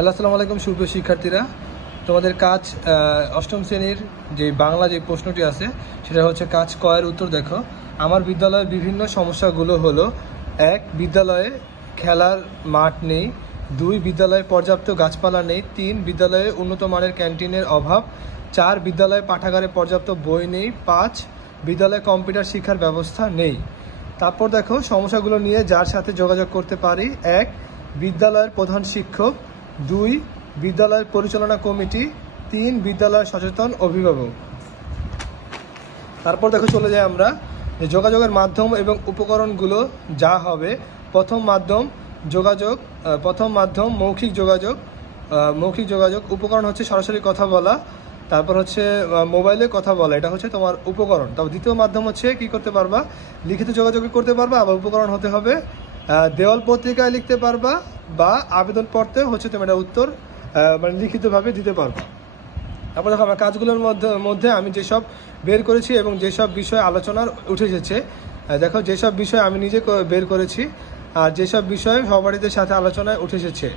Hello, আসসালামু আলাইকুম সুপ্রিয় শিক্ষার্থীরা। তোমাদের কাজ অষ্টম শ্রেণীর যে বাংলা যে প্রশ্নটি আছে সেটা হচ্ছে কাজ কয়ের উত্তর দেখো। আমার বিদ্যালয়ের বিভিন্ন সমস্যাগুলো হলো: 1. বিদ্যালয়ে খেলার মাঠ নেই। 2. বিদ্যালয়ে পর্যাপ্ত গাছপালা নেই। 3. বিদ্যালয়ে উন্নত মানের ক্যান্টিনের অভাব। 4. বিদ্যালয়ে পাঠাগারে পর্যাপ্ত বই নেই। 5. বিদ্যালয়ে কম্পিউটার শিক্ষার ব্যবস্থা নেই। তারপর দেখো সমস্যাগুলো নিয়ে যার সাথে যোগাযোগ করতে পারি: 1. বিদ্যালয়ের প্রধান শিক্ষক। 2. বিদ্যালয়ের পরিচালনা কমিটি। 3. বিদ্যালয়ের সচেতন অভিভাবক। তারপর দেখো চলে যাই আমরা যোগাযোগের মাধ্যম এবং উপকরণগুলো যা হবে। প্রথম মাধ্যম মৌখিক যোগাযোগ। উপকরণ হচ্ছে সরাসরি কথা বলা। তারপর হচ্ছে মোবাইলে কথা বলা, এটা হচ্ছে তোমার উপকরণ। তারপর দ্বিতীয় মাধ্যম হচ্ছে কি করতে পারবা, লিখিত যোগাযোগ করতে পারবা। আবার উপকরণ হতে হবে দেওয়াল পত্রিকায় লিখতে পারবা বা আবেদনপত্রে হচ্ছে তুমি এটা উত্তর মানে লিখিতভাবে দিতে পারবা। তারপর দেখো আমার কাজগুলোর মধ্যে আমি যেসব বের করেছি এবং যেসব বিষয় আলোচনার উঠে এসেছে, দেখো যেসব বিষয় আমি নিজে বের করেছি আর যেসব বিষয় সহপাঠীদের সাথে আলোচনায় উঠে এসেছে।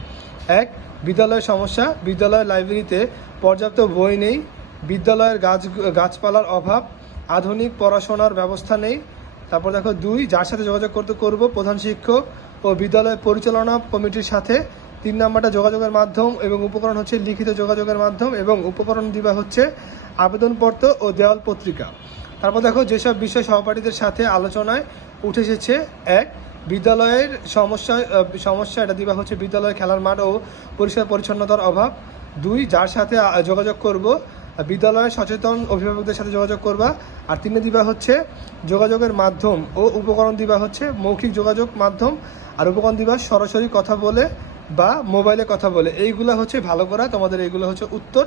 1. বিদ্যালয়ের সমস্যা: বিদ্যালয়ের লাইব্রেরিতে পর্যাপ্ত বই নেই। বিদ্যালয়ের গাছপালার অভাব। আধুনিক পড়াশোনার ব্যবস্থা নেই। তারপর দেখো 2. যার সাথে যোগাযোগ করব, প্রধান শিক্ষক ও বিদ্যালয় পরিচালনা কমিটির সাথে। 3 নম্বরটা যোগাযোগের মাধ্যম এবং উপকরণ হচ্ছে লিখিত যোগাযোগের মাধ্যম এবং উপকরণ দিবা হচ্ছে আবেদনপত্র ও দেওয়াল পত্রিকা। তারপর দেখো যেসব বিষয় সহপাঠীদের সাথে আলোচনায় উঠে এসেছে। 1. বিদ্যালয়ের সমস্যা এটা দিবা হচ্ছে বিদ্যালয়ের খেলার মাঠ ও পরিষ্কার পরিচ্ছন্নতার অভাব। 2. যার সাথে যোগাযোগ করব, বিদ্যালয়ের সচেতন অভিভাবকদের সাথে যোগাযোগ করবা। আর 3 দিবা হচ্ছে যোগাযোগের মাধ্যম ও উপকরণ দিবা হচ্ছে মৌখিক যোগাযোগ মাধ্যম। আর উপকরণ দিবা সরাসরি কথা বলে বা মোবাইলে কথা বলে। এইগুলো হচ্ছে ভালো করা, তোমাদের এইগুলো হচ্ছে উত্তর।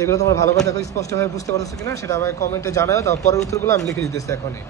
এগুলো তোমরা ভালো করে দেখো, স্পষ্টভাবে বুঝতে পারছো কিনা সেটা আমাকে কমেন্টে জানাও। তারপরের উত্তরগুলো আমি লিখে দিতেছি এখনই।